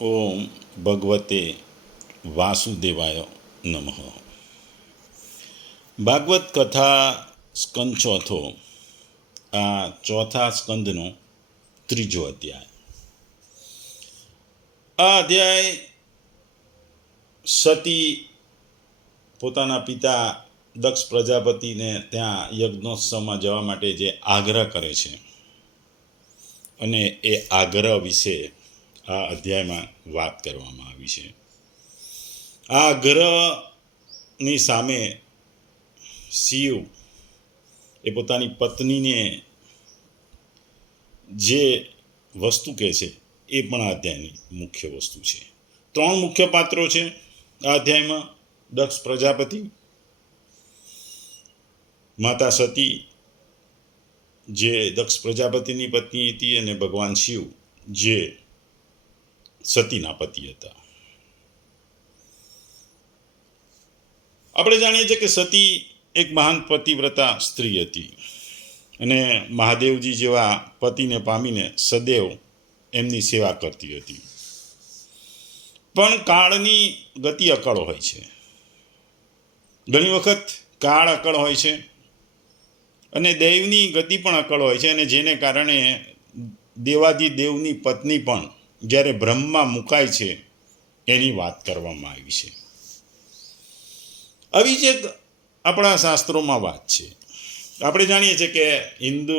ઓમ ભગવતે વાસુદેવાય નમઃ. ભાગવત કથા સ્કંદ ચોથો. આ ચોથા સ્કંદનો ત્રીજો અધ્યાય. આ અધ્યાય સતી પોતાના પિતા દક્ષ પ્રજાપતિને ત્યાં યજ્ઞોત્સવમાં જવા માટે જે આગ્રહ કરે છે અને એ આગ્રહ વિશે આ અધ્યાયમાં વાત કરવામાં આવી છે. આ આગ્રહની સામે શિવ એ પોતાની પત્નીને જે વસ્તુ કહે છે એ પણ આ અધ્યાયની મુખ્ય વસ્તુ છે. ત્રણ મુખ્ય પાત્રો છે આ અધ્યાયમાં: દક્ષ પ્રજાપતિ, માતા સતી જે દક્ષ પ્રજાપતિની પત્ની હતી, અને ભગવાન શિવ જે સતીના પતિ હતા. આપણે જાણીએ છીએ કે સતી એક મહાન પતિવ્રતા સ્ત્રી હતી અને મહાદેવજી જેવા પતિને પામીને સદૈવ એમની સેવા કરતી હતી. પણ કાળની ગતિ અકળ હોય છે. ઘણી વખત કાળ અકળ હોય છે અને દૈવની ગતિ પણ અકળ હોય છે, અને જેને કારણે દેવાધિદેવની પત્ની પણ જ્યારે બ્રહ્મમાં મુકાય છે એની વાત કરવામાં આવી છે. આવી જ એક આપણા શાસ્ત્રોમાં વાત છે. આપણે જાણીએ છીએ કે હિન્દુ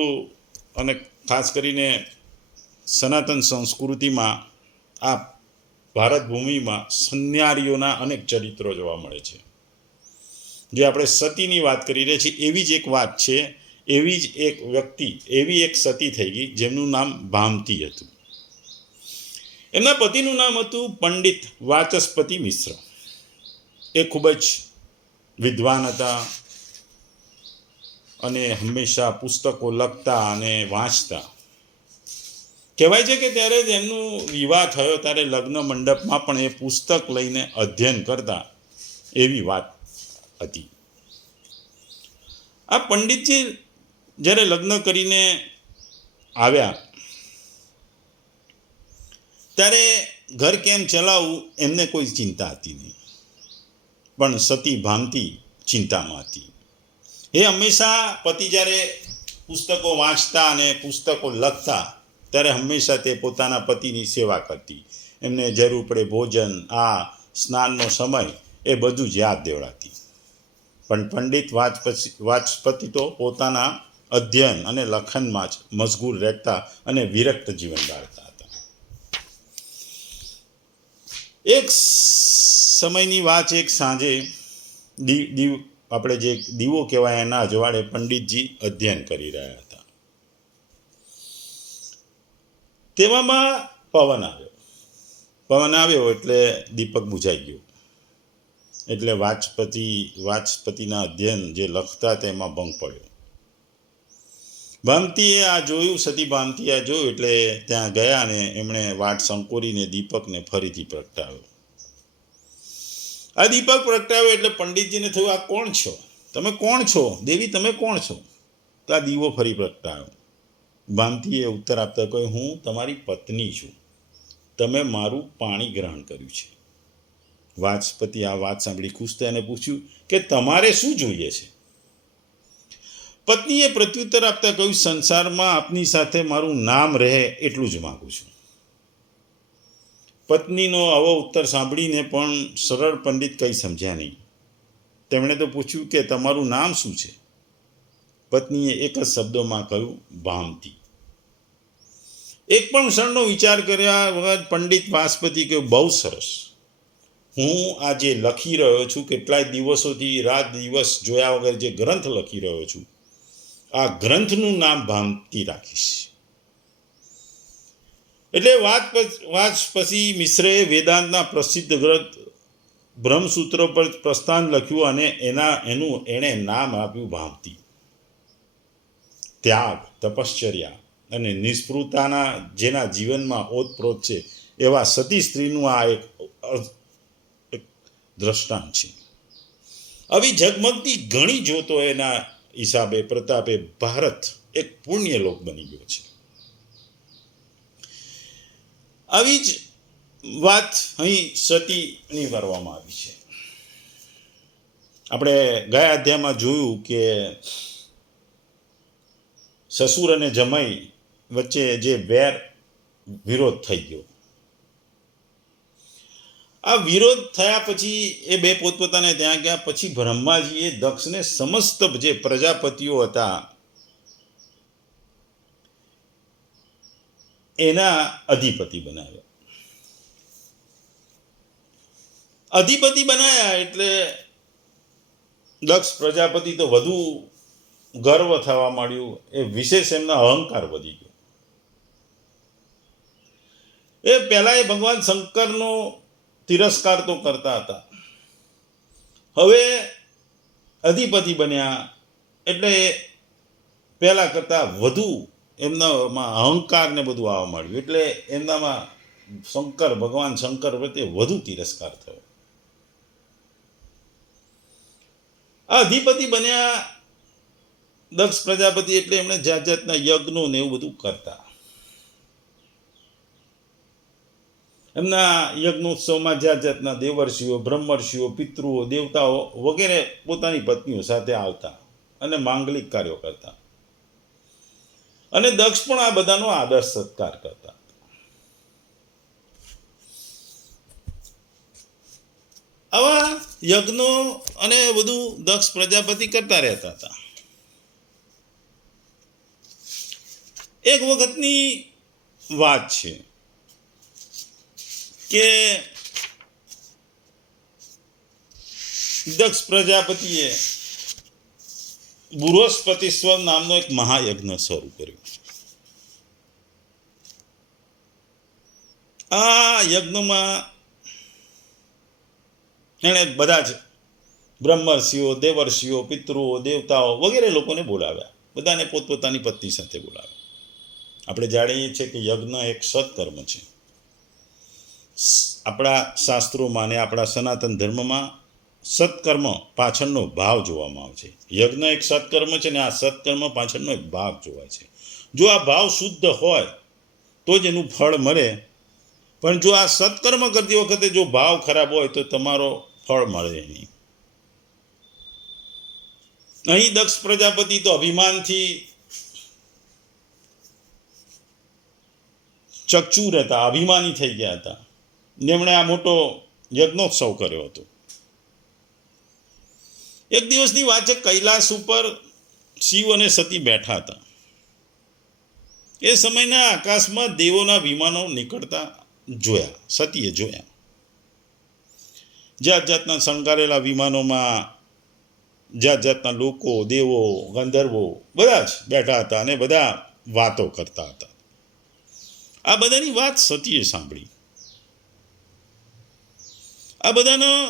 અને ખાસ કરીને સનાતન સંસ્કૃતિમાં આ ભારત ભૂમિમાં સન્યારીઓના અનેક ચરિત્રો જોવા મળે છે. જે આપણે સતીની વાત કરી રહ્યા છીએ એવી જ એક વાત છે. એવી જ એક વ્યક્તિ, એવી એક સતી થઈ ગઈ જેમનું નામ ભામતી હતું. એમના પતિનું નામ હતું પંડિત વાચસ્પતિ મિશ્ર. એ ખૂબ જ વિદ્વાન હતા અને હંમેશા પુસ્તકો લખતા અને વાંચતા. કહેવાય છે કે ત્યારે જ એમનો વિવાહ થયો ત્યારે લગ્ન મંડપમાં પણ એ પુસ્તક લઈને અધ્યયન કરતા, એવી વાત હતી. આ પંડિતજી જ્યારે લગ્ન કરીને આવ્યા ત્યારે ઘર કેમ ચલાવવું એમને કોઈ ચિંતા હતી નહીં, પણ સતી ભામતી ચિંતામાં હતી. એ હંમેશા પતિ જ્યારે પુસ્તકો વાંચતા અને પુસ્તકો લખતા ત્યારે હંમેશા તે પોતાના પતિની સેવા કરતી. એમને જરૂર પડે ભોજન, આ સ્નાનનો સમય, એ બધું જ યાદ દેવડાતી. પણ પંડિત વાચસ્પતિ તો પોતાના અધ્યયન અને લખનમાં જ મશગુલ રહેતા અને વિરક્ત જીવન ગાળતા હતા. એક સમયની વાત, એક સાંજે આપણે જે દીવો કહેવાય એના અજવાળે પંડિતજી અધ્યયન કરી રહ્યા હતા. તેવામાં પવન આવ્યો એટલે દીપક બુઝાઈ ગયો. એટલે વાચસ્પતિના અધ્યયન જે લખતા તેમાં ભંગ પડ્યો. ભામતીએ આ જોયું, સતી ભામતીએ આ જોયું એટલે ત્યાં ગયા અને એમણે વાટ સંકોરીને દીપકને ફરીથી પ્રગટાવ્યો. આ દીપક પ્રગટાવ્યો એટલે પંડિતજીને થયું, આ કોણ છો? તમે કોણ છો દેવી? તમે કોણ છો? તો આ દીવો ફરી પ્રગટાવ્યો. ભામતીએ ઉત્તર આપતા કહ્યું, હું તમારી પત્ની છું. તમે મારું પાણી ગ્રહણ કર્યું છે. વાચસ્પતિ આ વાત સાંભળી ખુશ થયા અને પૂછ્યું કે તમારે શું જોઈએ છે? પત્નીએ પ્રત્યુત્તર આપતા કહ્યું, સંસારમાં આપની સાથે મારું નામ રહે એટલું જ માગું છું. પત્નીનો આવો ઉત્તર સાંભળીને પણ સરળ પંડિત કંઈ સમજ્યા નહીં. તેમણે તો પૂછ્યું કે તમારું નામ શું છે? પત્નીએ એક જ શબ્દોમાં કહ્યું, ભામતી. એક પણ ક્ષણનો વિચાર કર્યા વગર પંડિત વાચસ્પતિ કહ્યું, બહુ સરસ. હું આ જે લખી રહ્યો છું, કેટલાય દિવસોથી રાત દિવસ જોયા વગર જે ગ્રંથ લખી રહ્યો છું, આ ગ્રંથનું નામ ભામતી રાખીશ. એટલે વાચસ્પતિ મિશ્રે વેદાંતના પ્રસિદ્ધ ગ્રંથ બ્રહ્મસૂત્ર પર પ્રસ્થાન લખ્યું અને એણે નામ આપ્યું ભામતી. ત્યાગ, તપશ્ચર્યા અને નિષ્પૃતાના જેના જીવનમાં ઓતપ્રોત છે એવા સતી સ્ત્રીનું આ એક દ્રષ્ટાંત છે. આવી ઝગમગતી ઘણી જોતો એના હિસાબે પ્રતાપે ભારત એક પુણ્ય લોક બની ગયો છે. આવી જ વાત અહીં સતીની કરવામાં આવી છે. આપણે ગયા અધ્યાયમાં જોયું કે સસુર અને જમાઈ વચ્ચે જે વિરોધ થઈ ગયો. આ વિરોધ થયા પછી એ બે પોતપોતાને ત્યાં ગયા. પછી બ્રહ્માજીએ દક્ષને સમસ્ત જે પ્રજાપતિઓ હતા એના અધિપતિ બનાવ્યા. અધિપતિ બનાવ્યા એટલે દક્ષ પ્રજાપતિ તો વધુ ગર્વ થવા માંડ્યું. એ વિશેષ એમના અહંકાર વધી ગયો. એ પહેલા એ ભગવાન શંકરનો તિરસ્કાર તો કરતા હતા, હવે અધિપતિ બન્યા એટલે પહેલા કરતા વધુ એમનામાં અહંકાર ને બધું આવવા માંડ્યું. એટલે એમનામાં ભગવાન શંકર પ્રત્યે વધુ તિરસ્કાર થયો. આ અધિપતિ બન્યા દક્ષ પ્રજાપતિ એટલે એમણે જાત જાતના યજ્ઞો ને એવું બધું કરતા. એમના યજ્ઞોત્સવમાં જાત જાતના દેવર્ષિઓ, બ્રહ્મર્ષિઓ, પિતૃઓ, દેવતાઓ વગેરે પોતાની પત્નીઓ સાથે આવતા અને માંગલિક કાર્યો કરતા. અને દક્ષ પણ આ બધાનો આદર સત્કાર કરતા. આવા યજ્ઞો અને બધું દક્ષ પ્રજાપતિ કરતા રહેતા હતા. એક વખતની વાત છે કે દક્ષ પ્રજાપતિએ બૃહસ્પતિસ્વ નામનો એક મહાયજ્ઞ શરૂ કર્યો. આ યજ્ઞમાં એણે બધા જ બ્રહ્મર્ષિઓ, દેવર્ષિઓ, પિતૃઓ, દેવતાઓ વગેરે લોકોને બોલાવ્યા. બધાને પોતપોતાની પત્ની સાથે બોલાવ્યા. આપણે જાણીએ છીએ કે યજ્ઞ એક સત્કર્મ છે. આપણા શાસ્ત્રોમાં અને આપણા સનાતન ધર્મમાં સત્કર્મ પાછળનો ભાવ જોવામાં આવે છે. યજ્ઞ એક સત્કર્મ છે ને આ સત્કર્મ પાછળનો એક ભાવ જોવાય છે. જો આ ભાવ શુદ્ધ હોય તો જ એનું ફળ મળે, પણ જો આ સત્કર્મ કરતી વખતે જો ભાવ ખરાબ હોય તો તમારો ફળ મળે નહીં. અહીં દક્ષ પ્રજાપતિ તો અભિમાનથી ચકચૂર હતા, અભિમાની થઈ ગયા હતા. એમણે આ મોટો યજ્ઞોત્સવ કર્યો હતો. એક દિવસની વાત છે, કૈલાસ ઉપર શિવ અને સતી બેઠા હતા. એ સમયના આકાશમાં દેવોના વિમાનો નીકળતા જોયા. સતીએ જોયા. જાત જાતના શણગારેલા વિમાનોમાં જાત જાતના લોકો, દેવો, ગંધર્વો બધા જ બેઠા હતા અને બધા વાતો કરતા હતા. આ બધાની વાત સતીએ સાંભળી. આ બધાના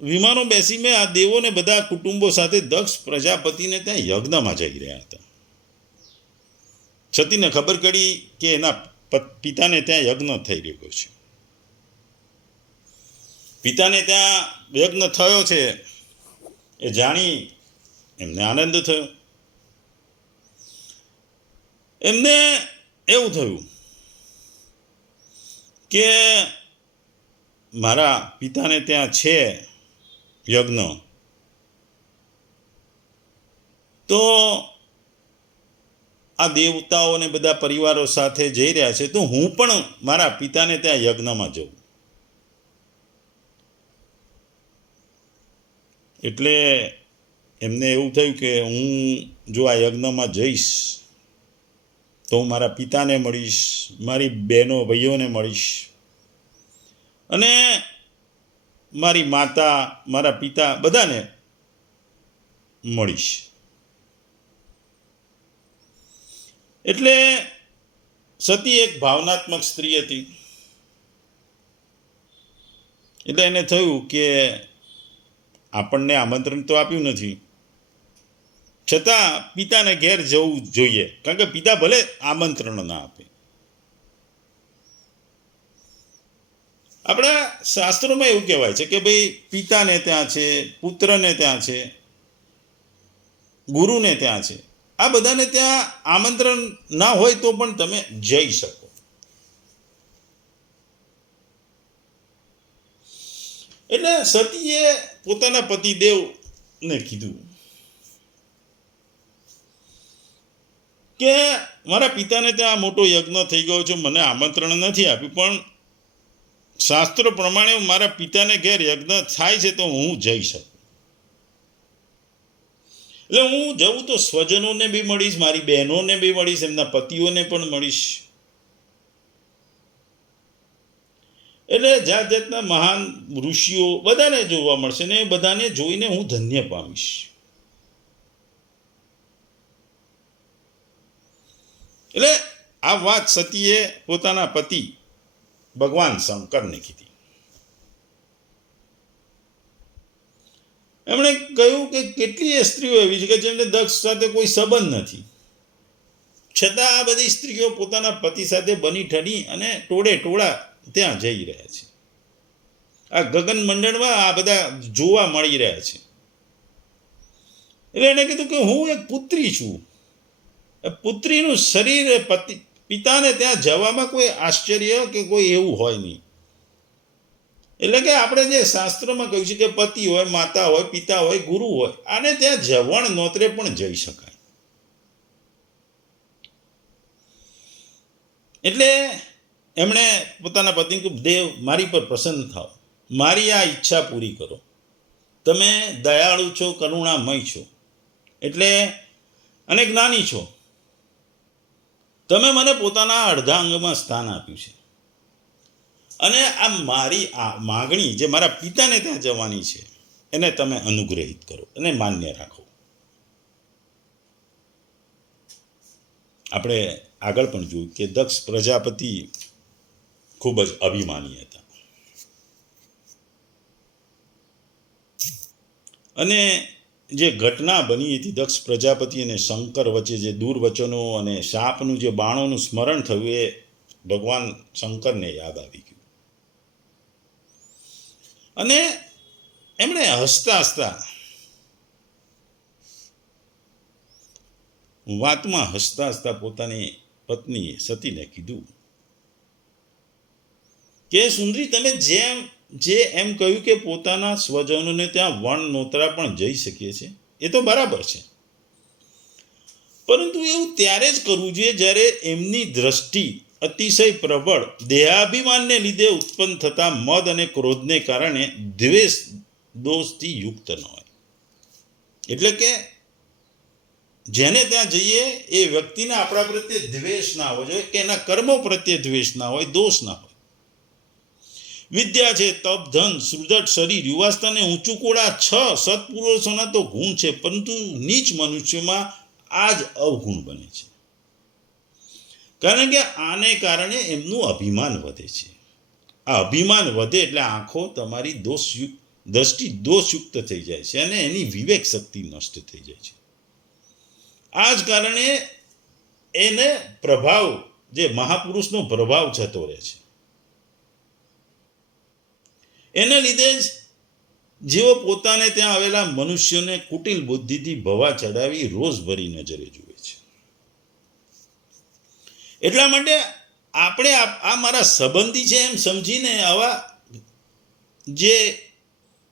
વિમાનો બેસીને આ દેવોને બધા કુટુંબો સાથે દક્ષ પ્રજાપતિને ત્યાં યજ્ઞમાં જઈ રહ્યા હતા. સતીને ખબર પડી કે એના પિતાને ત્યાં યજ્ઞ થઈ રહ્યો છે. પિતાને ત્યાં યજ્ઞ થયો છે એ જાણી એમને આનંદ થયો. એમને એવું થયું કે મારા પિતાને ત્યાં છે યજ્ઞ, તો આ દેવતાઓને બધા પરિવારો સાથે જઈ રહ્યા છે, તો હું પણ મારા પિતાને ત્યાં યજ્ઞમાં જઉં. એટલે એમને એવું થયું કે હું જો આ યજ્ઞમાં જઈશ તો હું મારા પિતાને મળીશ, મારી બહેનો ભાઈઓને મળીશ અને મારી માતા, મારા પિતા બધાને મળીશ. એટલે સતી એક ભાવનાત્મક સ્ત્રી હતી. એટલે એને થયું કે આપણને આમંત્રણ તો આપ્યું નથી, છતાં પિતાને ઘેર જવું જોઈએ, કારણ કે પિતા ભલે આમંત્રણ ના આપે. આપણા શાસ્ત્રોમાં એવું કહેવાય છે કે ભાઈ પિતાને ત્યાં છે, પુત્રને ત્યાં છે, ગુરુને ત્યાં છે, આ બધાને ત્યાં આમંત્રણ ના હોય તો પણ તમે જઈ શકો. એટલે સતીએ પોતાના પતિદેવને કીધું કે મારા પિતાને ત્યાં મોટો યજ્ઞ થઈ ગયો છે, મને આમંત્રણ નથી આપ્યું, પણ શાસ્ત્રો પ્રમાણે મારા પિતાને ઘેર યજ્ઞ થાય છે તો હું જઈ શકું. એટલે હું જઉં તો સ્વજનોને બી મળીશ, મારી બહેનોને બી મળીશ, એમના પતિઓને પણ મળીશ. એટલે જાત જાતના મહાન ઋષિઓ બધાને જોવા મળશે ને બધાને જોઈને હું ધન્ય પામીશ. એટલે આ વાત સતીએ પોતાના પતિ ભગવાન શંકરને કીધી. એમણે કહ્યું કે કેટલી સ્ત્રીઓ એવી છે કે જેમને દક્ષ સાથે કોઈ સંબંધ નથી, છતાં આ બધી સ્ત્રીઓ પોતાના પતિ સાથે બની ઠની અને ટોળે ટોળા ત્યાં જઈ રહ્યા છે. આ ગગન મંડળમાં આ બધા જોવા મળી રહ્યા છે. એટલે એને કીધું કે હું એક પુત્રી છું, પુત્રીનું શરીર પિતાને ત્યાં જવામાં કોઈ આશ્ચર્ય કે કોઈ એવું હોય નહીં. એટલે કે આપણે જે શાસ્ત્રોમાં કહ્યું છે કે પતિ હોય, માતા હોય, પિતા હોય, ગુરુ હોય, આને ત્યાં જવણ નોતરે પણ જઈ શકાય. એટલે એમણે પોતાના પતિને કહ્યું, દેવ મારી પર પ્રસન્ન થાઓ, મારી આ ઈચ્છા પૂરી કરો. તમે દયાળુ છો, કરુણામય છો, એટલે અને જ્ઞાની છો. તમે મને પોતાના અડધા અંગમાં સ્થાન આપ્યું છે અને આ મારી આ માગણી જે મારા પિતાને ત્યાં જવાની છે એને તમે અનુગ્રહિત કરો અને માન્ય રાખો. આપણે આગળ પણ જોયું કે દક્ષ પ્રજાપતિ ખૂબ જ અભિમાની હતા અને જે ઘટના બની હતી દક્ષ પ્રજાપતિ અને શંકર વચ્ચે જે દુર્વચનો અને શાપનું જે બાણોનું સ્મરણ થયું એ ભગવાન શંકરને યાદ આવી ગયું અને એમણે હસતા હસતા વાતમાં હસતા હસતા પોતાની પત્ની સતીને કીધું કે સુંદરી, તમે જે એમ કહ્યું કે પોતાના સ્વજનોને ત્યાં વણ નોતરા પણ જઈ શકીએ છીએ, એ તો બરાબર છે, પરંતુ એવું ત્યારે જ કરવું જોઈએ જ્યારે એમની દ્રષ્ટિ અતિશય પ્રબળ દેહાભિમાનને લીધે ઉત્પન્ન થતા મદ અને ક્રોધને કારણે દ્વેષ દોષથી યુક્ત ન હોય. એટલે કે જેને ત્યાં જઈએ એ વ્યક્તિને આપણા પ્રત્યે દ્વેષ ના હોવો જોઈએ, કે એના કર્મો પ્રત્યે દ્વેષ ના હોય, દોષ ના હોય. વિદ્યા છે, તપ, ધન, સુદૃઢ શરીર, યુવાસ્થા અને ઊંચું કોળા 6 સત્પુરુષોના તો ગુણ છે, પરંતુ નીચ મનુષ્યમાં આ જ અવગુણ બને છે. કારણ કે આને કારણે એમનું અભિમાન વધે છે. આ અભિમાન વધે એટલે આંખો તમારી દ્રષ્ટિ દોષયુક્ત થઈ જાય છે અને એની વિવેક શક્તિ નષ્ટ થઈ જાય છે. આ જ કારણે એને પ્રભાવ, જે મહાપુરુષનો પ્રભાવ જતો રહે છે. એના લીધે જ જેઓ પોતાને ત્યાં આવેલા મનુષ્યોને કુટિલ બુદ્ધિથી ભવા ચડાવી રોષ ભરી નજરે જુએ છે. એટલા માટે આપણે આ મારા સંબંધી છે એમ સમજીને આવા જે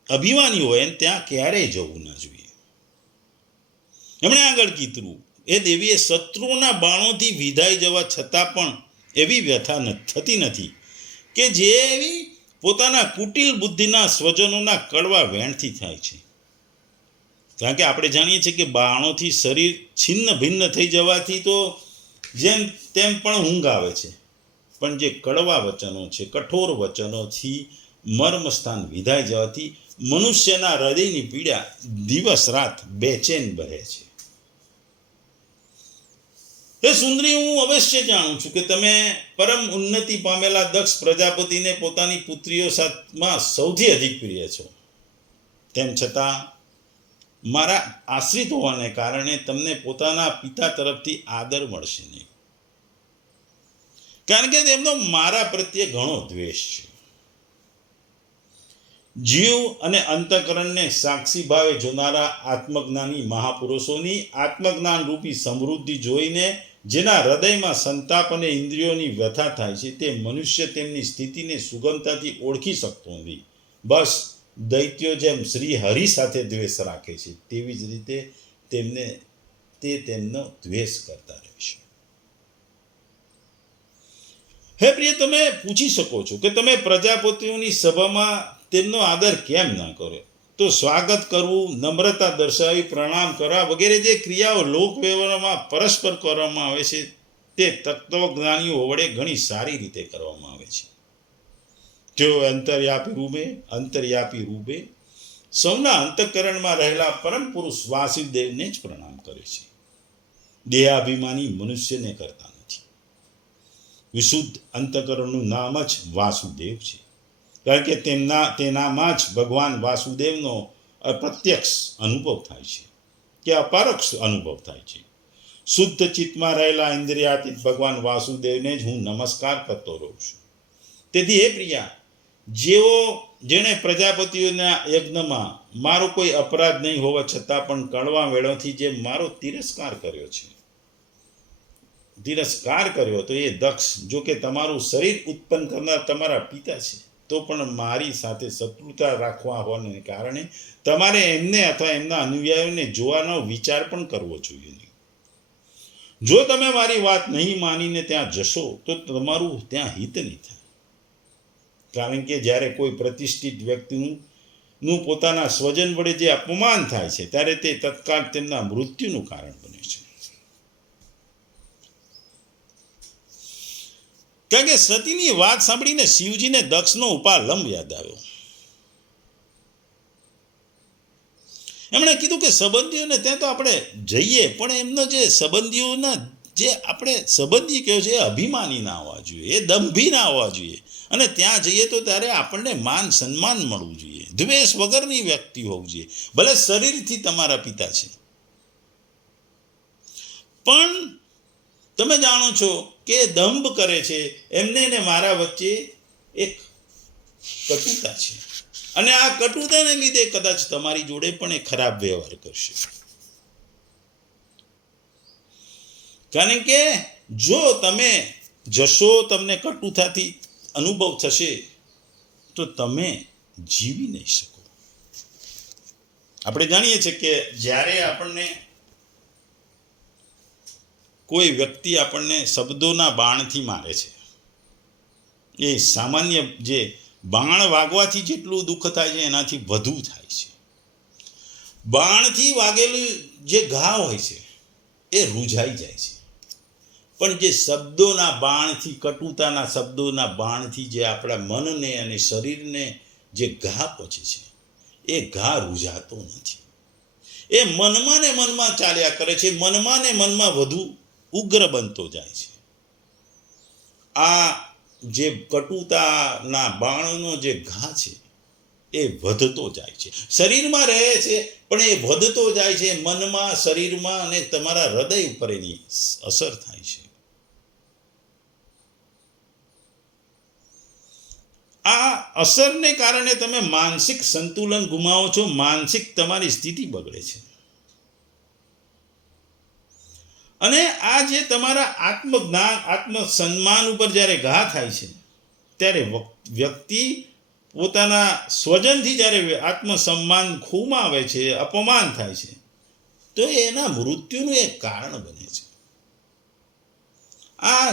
અભિમાની હોય એને ત્યાં ક્યારેય જવું ના જોઈએ. એમણે આગળ કીધું, એ દેવીએ શત્રુઓના બાણોથી વિધાઈ જવા છતાં પણ એવી વ્યથા થતી નથી કે જે એવી પોતાના કુટિલ બુદ્ધિના સ્વજનોના કડવા વેણથી થાય છે. કારણ કે આપણે જાણીએ છીએ કે બાણોથી શરીર છિન્ન ભિન્ન થઈ જવાથી તો જેમ તેમ પણ ઊંઘ આવે છે, પણ જે કડવા વચનો છે, કઠોર વચનોથી મર્મસ્થાન વિધાઈ જવાથી મનુષ્યના હૃદયની પીડા દિવસ રાત બેચેન બહે છે. હે સુંદરી, હું અવશ્ય જાણું છું કે તમે પરમ ઉન્નતિ પામેલા દક્ષ પ્રજાપતિને પોતાની પુત્રીઓ સાથમાં સૌથી અધિક પ્રિય છો. તેમ છતાં મારા આશ્રિત હોવાને કારણે તમને પોતાના પિતા તરફથી આદર મળશે નહીં, કારણ કે તેમનો મારા પ્રત્યે ઘણો દ્વેષ છે. જીવ અને અંતઃકરણને સાક્ષી ભાવે જોનારા આત્મજ્ઞાની મહાપુરુષોની આત્મજ્ઞાન રૂપી સમૃદ્ધિ જોઈને જેના હૃદયમાં સંતાપ અને ઇન્દ્રિયોની વ્યથા થાય છે, તે મનુષ્ય તેમની સ્થિતિને સુગમતાથી ઓળખી શકતો નથી. બસ દૈત્યો જેમ શ્રી હરિ સાથે દ્વેષ રાખે છે તેવી જ રીતે તેમનો દ્વેષ કરતા રહેશે. હે પ્રિય, તમે પૂછી શકો છો કે તમે પ્રજાપતિઓની સભામાં તેમનો આદર કેમ ના કરો? તો સ્વાગત કરવું, નમ્રતા દર્શાવી, પ્રણામ કરવા વગેરે જે ક્રિયાઓ લોક વ્યવહારમાં પરસ્પર કરવામાં આવે છે તે તત્વજ્ઞાનીઓ વડે ઘણી સારી રીતે કરવામાં આવે છે. તેઓ અંતર્યાપી રૂપે સૌના અંતઃકરણમાં રહેલા પરમ પુરુષ વાસુદેવને જ પ્રણામ કરે છે. દેહાભિમાની મનુષ્યને કરતા નથી. વિશુદ્ધ અંતઃકરણનું નામ જ વાસુદેવ છે, કારણ કે તેનામાં જ ભગવાન વાસુદેવનો અપ્રત્યક્ષ અનુભવ થાય છે કે અપરોક્ષ અનુભવ થાય છે. શુદ્ધ ચિત્તમાં રહેલા ઇન્દ્રિયાતીત ભગવાન વાસુદેવને જ હું નમસ્કાર કરતો રહું છું. તેથી હે પ્રિયા, જેણે પ્રજાપતિઓના યજ્ઞમાં મારો કોઈ અપરાધ નહીં હોવા છતાં પણ કડવા વેળોથી જે મારો તિરસ્કાર કર્યો તો એ દક્ષ, જો કે તમારું શરીર ઉત્પન્ન કરનાર તમારા પિતા છે, તો પણ મારી સાથે શત્રુતા રાખવા હોવાને કારણે તમારે એમને અથવા એમના અનુયાયીઓને જોવાનો વિચાર પણ કરવો જોઈએ નહીં. જો તમે મારી વાત નહીં માનીને ત્યાં જશો તો તમારું ત્યાં હિત નહીં થાય. કારણ કે જ્યારે કોઈ પ્રતિષ્ઠિત વ્યક્તિનું પોતાના સ્વજન વડે જે અપમાન થાય છે ત્યારે તે તત્કાળ તેમના મૃત્યુનું કારણ બને છે. કારણ કે સતીની વાત સાંભળીને શિવજીને દક્ષનો ઉપાલંબ યાદ આવ્યો. એમણે કીધું કે સંબંધીઓને ત્યાં તો આપણે જઈએ, પણ એમનો જે સંબંધીઓના જે આપણે સંબંધી કહ્યો છે એ અભિમાની ના હોવા જોઈએ, એ દંભી ના હોવા જોઈએ. અને ત્યાં જઈએ તો ત્યારે આપણને માન સન્માન મળવું જોઈએ, દ્વેષ વગરની વ્યક્તિ હોવું જોઈએ, ભલે શરીરથી તમારા પિતા છે. પણ તમે જાણો છો કે દંભ કરે છે, એમને ને મારા વચ્ચે એક કટુતા છે, અને આ કટુતાને લીધે કદાચ તમારી જોડે પણ એ ખરાબ વ્યવહાર કરશે. કારણ કે જો તમે જશો, તમને કટુતાથી અનુભવ થશે તો તમે જીવી નહીં શકો. આપણે જાણીએ છીએ કે જ્યારે આપણને કોઈ વ્યક્તિ આપણને શબ્દોના બાણથી મારે છે, એ સામાન્ય જે બાણ વાગવાથી જેટલું દુઃખ થાય છે એનાથી વધુ થાય છે. બાણથી વાગેલું જે ઘા હોય છે એ રૂઝાઈ જાય છે, પણ જે શબ્દોના બાણથી, કટુતાના શબ્દોના બાણથી જે આપણા મનને અને શરીરને જે ઘા પહોંચે છે એ ઘા રૂઝાતો નથી. એ મનમાં ને મનમાં ચાલ્યા કરે છે, મનમાં ને મનમાં વધુ ઉગ્ર બનતો જાય છે. આ જે કટુતાના બાણનો જે ઘા છે એ વધતો જાય છે, શરીરમાં રહે છે પણ એ વધતો જાય છે, મનમાં, શરીરમાં અને તમારા હૃદય ઉપર એની અસર થાય છે. આ અસરને કારણે તમે માનસિક સંતુલન ગુમાવો છો, માનસિક તમારી સ્થિતિ બગડે છે. અને આ જે તમારા આત્મજ્ઞાન, આત્મસન્માન ઉપર જ્યારે ઘા થાય છે ત્યારે વ્યક્તિ પોતાના સ્વજનથી જ્યારે આત્મસન્માન ખોમાવે છે, અપમાન થાય છે, તો એના મૃત્યુનું એક કારણ બને છે. આ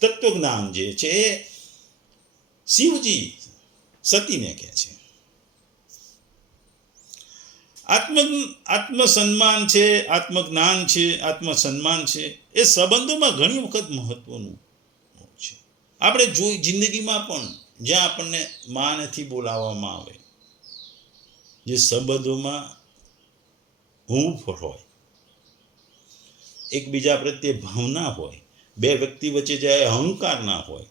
તત્વજ્ઞાન જે છે એ શિવજી સતીને કહે છે. આત્મસન્માન છે, આત્મજ્ઞાન છે, આત્મસન્માન છે, એ સંબંધોમાં ઘણી વખત મહત્વનું છે. આપણે જિંદગીમાં પણ જ્યાં આપણને માનથી બોલાવવામાં આવે, જે સંબંધોમાં હૂંફ હોય, એકબીજા પ્રત્યે ભાવના હોય, બે વ્યક્તિ વચ્ચે જ્યારે અહંકાર ના હોય,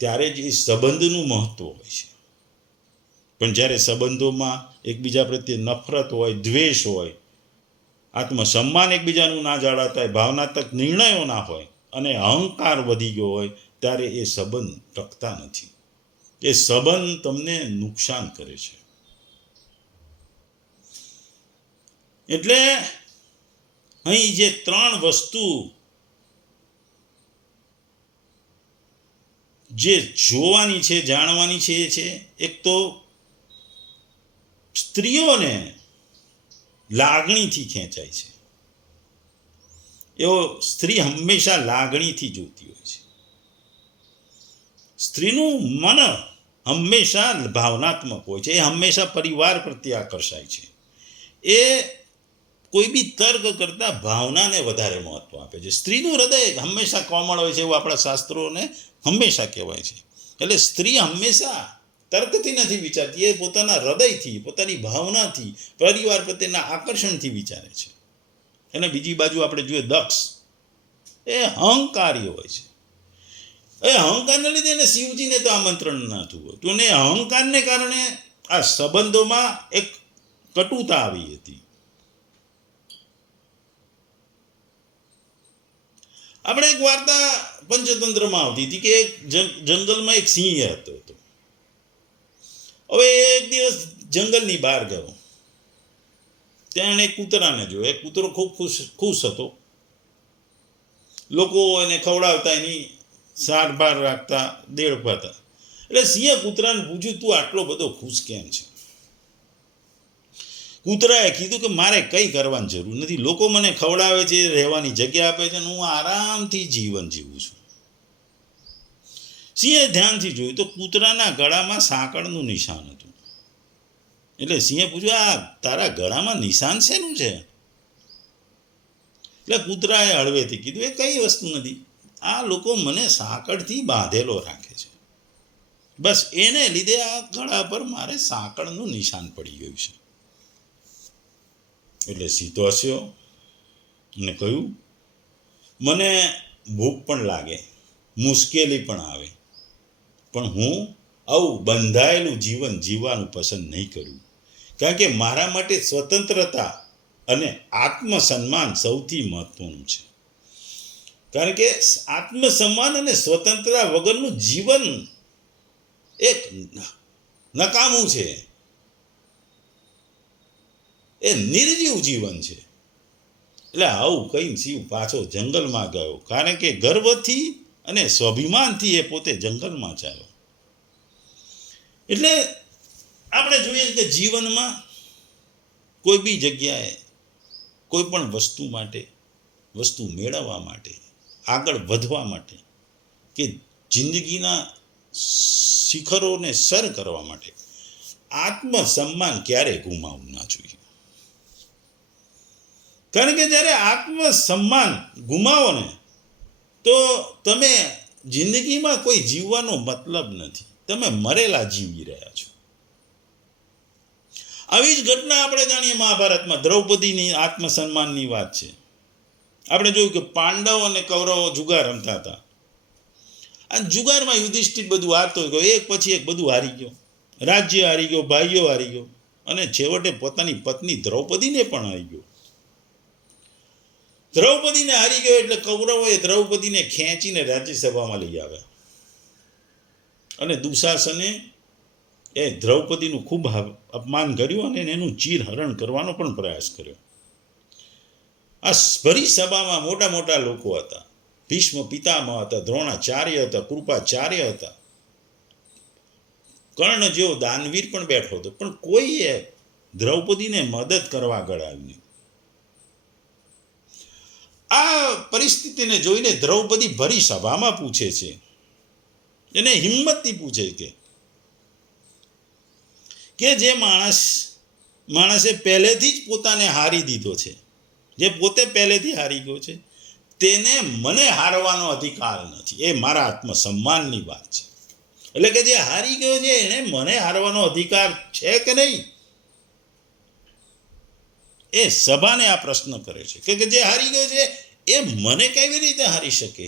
ત્યારે જ એ સંબંધનું મહત્વ હોય છે. પણ જ્યારે સંબંધોમાં એકબીજા પ્રત્યે નફરત હોય, દ્વેષ હોય, આત્મસન્માન એકબીજાનું ના જાળવતા હોય, ભાવનાત્મક નિર્ણયો ના હોય અને અહંકાર વધી ગયો હોય, ત્યારે એ સંબંધ ટકતા નથી. એ સંબંધ તમને નુકસાન કરે છે. એટલે અહીં જે ત્રણ વસ્તુ જે જોવાની છે, જાણવાની છે, એ છે એક તો સ્ત્રીઓને લાગણીથી ખેંચાય છે. એવો સ્ત્રી હંમેશા લાગણીથી જોતી હોય છે. સ્ત્રીનું મન હંમેશા ભાવનાત્મક હોય છે. એ હંમેશા પરિવાર પ્રત્યે આકર્ષાય છે. એ કોઈ બી તર્ક કરતાં ભાવનાને વધારે મહત્વ આપે છે. સ્ત્રીનું હૃદય હંમેશા કોમળ હોય છે એવું આપણા શાસ્ત્રોને હંમેશા કહેવાય છે. એટલે સ્ત્રી હંમેશા તર્કથી નથી વિચારતી, એ પોતાના હૃદયથી, પોતાની ભાવનાથી, પરિવાર પ્રત્યેના આકર્ષણથી વિચારે છે. અને બીજી બાજુ આપણે જોઈએ દક્ષ, એ અહંકારી હોય છે. એ અહંકારને લીધે એને શિવજીને તો આમંત્રણ નહોતું હોતું, અને અહંકારને કારણે આ સંબંધોમાં એક કટુતા આવી હતી. આપણે એક વાર્તા પંચતંત્રમાં આવતી હતી કે એક જંગલમાં એક સિંહ હતો. હવે એક દિવસ જંગલની બહાર ગયો. ત્યાં એને એક કૂતરાને જોયો. એક કૂતરો ખૂબ ખુશ હતો. લોકો એને ખવડાવતા, એની સારભાર રાખતા, દેડપાતા. એટલે સિંહે કૂતરાને પૂછ્યું, તું આટલો બધો ખુશ કેમ છે? કૂતરાએ કીધું કે મારે કંઈ કરવાની જરૂર નથી. લોકો મને ખવડાવે છે, રહેવાની જગ્યા આપે છે, અને હું આરામથી જીવન જીવું છું. સિંહે ધ્યાનથી જોયું તો કૂતરાના ગળામાં સાંકળનું નિશાન હતું. એટલે સિંહે પૂછ્યું, આ તારા ગળામાં નિશાન શેનું છે? એટલે કૂતરાએ હળવેથી કીધું, એ કઈ વસ્તુ નથી, આ લોકો મને સાંકળથી બાંધેલો રાખે છે, બસ એને લીધે આ ગળા પર મારે સાંકળનું નિશાન પડી ગયું છે. એટલે સિંહ તો હસ્યો અને કહ્યું, મને ભૂખ પણ લાગે, મુશ્કેલી પણ આવે, પણ હું આવું બંધાયેલું જીવન જીવવાનું પસંદ નહીં કરું, કારણ કે મારા માટે સ્વતંત્રતા અને આત્મસન્માન સૌથી મહત્વનું છે. કારણ કે આત્મસન્માન અને સ્વતંત્રતા વગરનું જીવન એક નકામું છે, એ નિર્જીવ જીવન છે. એટલે આવું કઈ શિવ પાછો જંગલમાં ગયો, કારણ કે ગર્વથી અને સ્વાભિમાનથી એ પોતે જંગલમાં ચાલ્યો. એટલે આપણે જોઈએ કે જીવનમાં કોઈ બી જગ્યાએ કોઈ પણ વસ્તુ માટે, વસ્તુ મેળવવા માટે, આગળ વધવા માટે, કે જિંદગીના શિખરોને સર કરવા માટે આત્મસન્માન ક્યારેય ગુમાવવું ના જોઈએ. કારણ કે જ્યારે આત્મસન્માન ગુમાવો ને તો તમે જિંદગીમાં કોઈ જીવવાનો મતલબ નથી, તમે મરેલા જીવી રહ્યા છો. આવી જ ઘટના આપણે જાણીએ મહાભારતમાં દ્રૌપદીની આત્મસન્માનની વાત છે. આપણે જોયું કે પાંડવ અને કૌરવો જુગાર રમતા હતા. આ જુગારમાં યુધિષ્ઠિર બધું હારતો ગયો, એક પછી એક બધું હારી ગયો, રાજ્ય હારી ગયો, ભાઈઓ હારી ગયો, અને છેવટે પોતાની પત્ની દ્રૌપદીને પણ હારી ગયો. દ્રૌપદીને હારી ગયો એટલે કૌરવોએ દ્રૌપદીને ખેંચીને રાજ્યસભામાં લઈ આવ્યા, અને દુશાસને એ દ્રૌપદીનું ખૂબ અપમાન કર્યું અને એનું ચીરહરણ કરવાનો પણ પ્રયાસ કર્યો. આ ભરી સભામાં મોટા મોટા લોકો હતા. ભીષ્મ પિતામહ હતા, દ્રોણાચાર્ય હતા, કૃપાચાર્ય હતા, કર્ણ જેવો દાનવીર પણ બેઠો હતો, પણ કોઈએ દ્રૌપદીને મદદ કરવા આગળ આવ્યું નહીં. આ પરિસ્થિતિને જોઈને દ્રૌપદી ભરી સભામાં પૂછે છે, એને હિંમતથી પૂછે કે જે માણસે પહેલેથી જ પોતાને હારી દીધો છે, જે પોતે પહેલેથી હારી ગયો છે, તેને મને હારવાનો અધિકાર નથી. એ મારા આત્મસન્માનની વાત છે. એટલે કે જે હારી ગયો છે એને મને હારવાનો અધિકાર છે કે નહીં? એ સભાને આ પ્રશ્ન કરે છે કે જે હારી ગયો છે એ મને કેવી રીતે હારી શકે?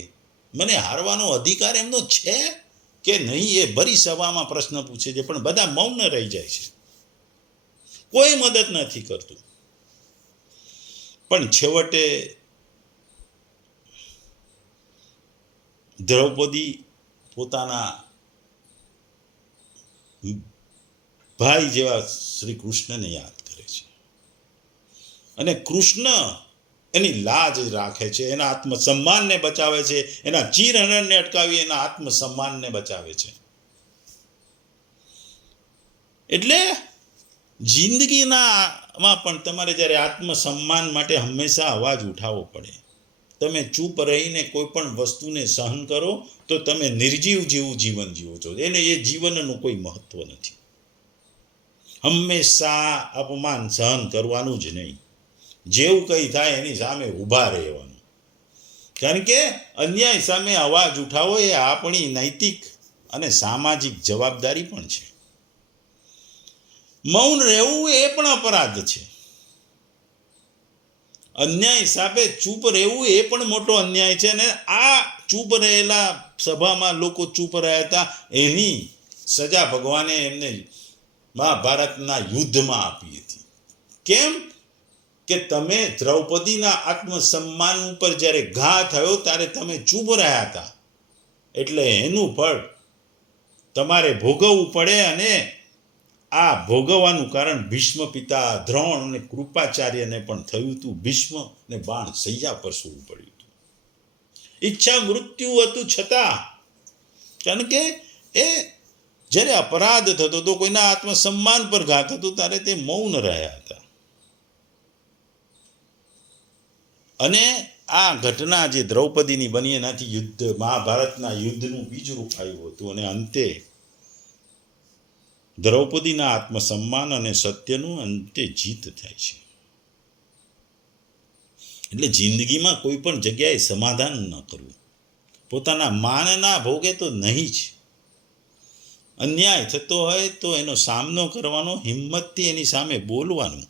મને હારવાનો અધિકાર એમનો છે કે નહીં? એ ભરી સભામાં પ્રશ્ન પૂછે છે, પણ બધા મૌન રહી જાય છે, કોઈ મદદ નથી કરતું. પણ છેવટે દ્રૌપદી પોતાના ભાઈ જેવા શ્રી કૃષ્ણને યાદ કરે છે, અને કૃષ્ણ એની લાજ રાખે છે, એના આત્મસન્માનને બચાવે છે, એના ચીરહરણને અટકાવી એના આત્મસન્માનને બચાવે છે. એટલે જિંદગીનામાં પણ તમારે જ્યારે આત્મસન્માન માટે હંમેશા અવાજ ઉઠાવવો પડે. તમે ચૂપ રહીને કોઈ પણ વસ્તુને સહન કરો તો તમે નિર્જીવ જેવું જીવન જીવો છો. એને એ જીવનનું કોઈ મહત્વ નથી. હંમેશા અપમાન સહન કરવાનું જ નહીં. જેવું કંઈ થાય એની સામે ઊભા રહેવાનું. કારણ કે અન્યાય સામે અવાજ ઉઠાવો એ આપણી નૈતિક અને સામાજિક જવાબદારી પણ છે. મૌન રહેવું એ પણ અપરાધ છે. અન્યાય સામે ચૂપ રહેવું એ પણ મોટો અન્યાય છે. અને આ ચૂપ રહેલા સભામાં લોકો ચૂપ રહ્યા હતા એની સજા ભગવાને એમને મહાભારતના યુદ્ધમાં આપી હતી. કેમ કે તમે દ્રૌપદીના આત્મસન્માન ઉપર જ્યારે ઘા થયો ત્યારે તમે ચૂપ રહ્યા હતા, એટલે એનું ફળ તમારે ભોગવવું પડે. અને આ ભોગવવાનું કારણ ભીષ્મ પિતા દ્રોણ અને કૃપાચાર્યને પણ થયું હતું. ભીષ્મને બાણ સૈયા પર સૂવું પડ્યું હતું. ઈચ્છા મૃત્યુ હતું છતાં, કારણ કે એ જ્યારે અપરાધ થતો હતો, કોઈના આત્મસન્માન પર ઘા થતો ત્યારે તે મૌન રહ્યા હતા. અને આ ઘટના જે દ્રૌપદીની બની એનાથી યુદ્ધ, મહાભારતના યુદ્ધનું બીજ રૂપાયું હતું. અને અંતે દ્રૌપદીના આત્મસન્માન અને સત્યનું અંતે જીત થાય છે. એટલે જિંદગીમાં કોઈ પણ જગ્યાએ સમાધાન ન કરવું. પોતાના માનના ભોગે તો નહીં જ. અન્યાય થતો હોય તો એનો સામનો કરવાનો, હિંમતથી એની સામે બોલવાનું.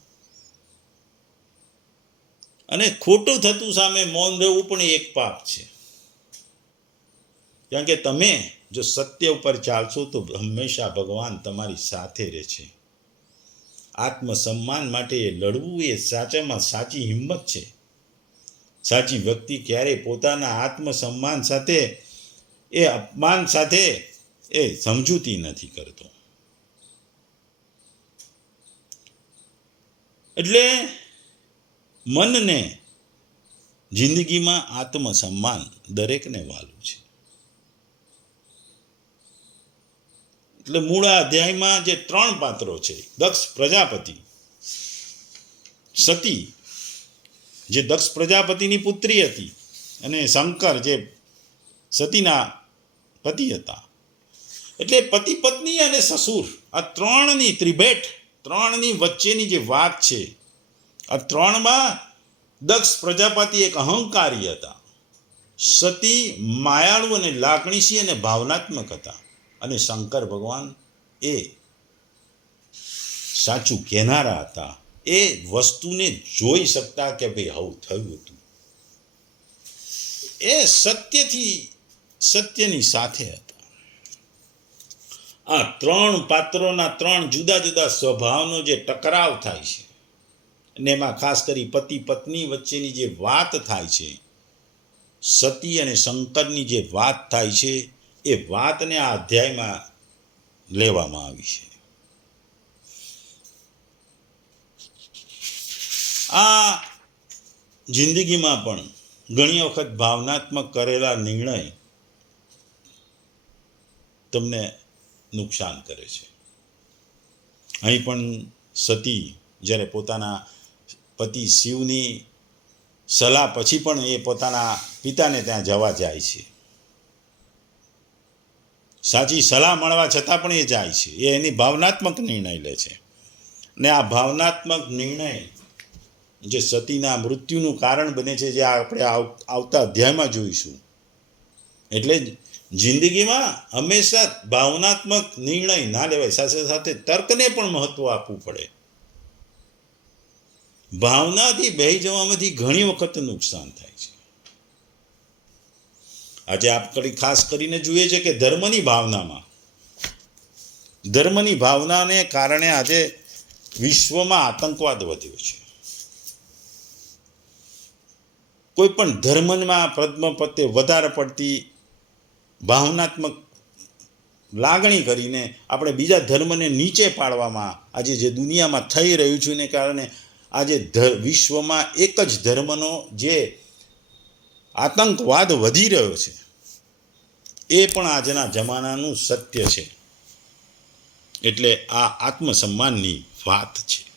અને ખોટું થતું સામે મૌન રહેવું પણ એક પાપ છે. કારણ કે તમે જો સત્ય ઉપર ચાલશો તો હંમેશા ભગવાન તમારી સાથે રહે છે. આત્મસન્માન માટે લડવું એ સાચામાં સાચી હિંમત છે. સાચી વ્યક્તિ ક્યારેય પોતાના આત્મસન્માન સાથે એ અપમાન સાથે એ સમજૂતી નથી કરતો. એટલે મનને જિંદગીમાં આત્મસન્માન દરેકને વાલું છે. એટલે મૂળ અધ્યાયમાં જે 3 પાત્રો છે, દક્ષ પ્રજાપતિ, સતી જે દક્ષ પ્રજાપતિની પુત્રી હતી, અને શંકર જે સતીના પતિ હતા. એટલે પતિ પત્ની અને સસુર, આ 3ની ત્રિભેટ, 3ની વચ્ચેની જે વાત છે, આ 3માં દક્ષ પ્રજાપતિ એક અહંકારી હતા, સતી માયાળુ અને લાગણીશીલ અને ભાવનાત્મક હતા, અને શંકર ભગવાન એ સાચું કહેનારા હતા. એ વસ્તુને જોઈ શકતા કે ભાઈ આવું થયું હતું. એ સત્યની સાથે હતા. આ 3 પાત્રોના 3 જુદા જુદા સ્વભાવનો જે ટકરાવ થાય છે, અને એમાં ખાસ કરી પતિ પત્ની વચ્ચેની જે વાત થાય છે, સતી અને શંકરની જે વાત થાય છે, એ વાતને આ અધ્યાયમાં લેવામાં આવી છે. આ જિંદગીમાં પણ ઘણી વખત ભાવનાત્મક કરેલા નિર્ણય તમને નુકસાન કરે છે. અહીં પણ સતી જ્યારે પોતાના પતિ શિવની સલાહ પછી પણ એ પોતાના પિતાને ત્યાં જવા જાય છે. સાચી સલાહ મળવા છતાં પણ એ જાય છે. એ એની ભાવનાત્મક નિર્ણય લે છે. ને આ ભાવનાત્મક નિર્ણય જે સતીના મૃત્યુનું કારણ બને છે, જે આપણે આવતા અધ્યાયમાં જોઈશું. એટલે જિંદગીમાં હંમેશા ભાવનાત્મક નિર્ણય ના લેવાય, સાથે સાથે તર્કને પણ મહત્વ આપવું પડે. ભાવનાથી બેહી જવામાંથી ઘણી વખત નુકસાન થાય છે. આજે આપણે ખાસ કરીને જોઈએ છે કે ધર્મની ભાવનાને કારણે આજે વિશ્વમાં આતંકવાદ વધ્યો છે. કોઈ પણ ધર્મમાં પ્રત્યે વધારે પડતી ભાવનાત્મક લાગણી કરીને આપણે બીજા ધર્મને નીચે પાડવામાં આજે જે દુનિયામાં થઈ રહ્યું છે, એને કારણે આજે વિશ્વમાં એક જ ધર્મનો જે આતંકવાદ વધી રહ્યો છે, એ પણ આજના જમાનાનું સત્ય છે. એટલે આ આત્મસન્માનની વાત છે.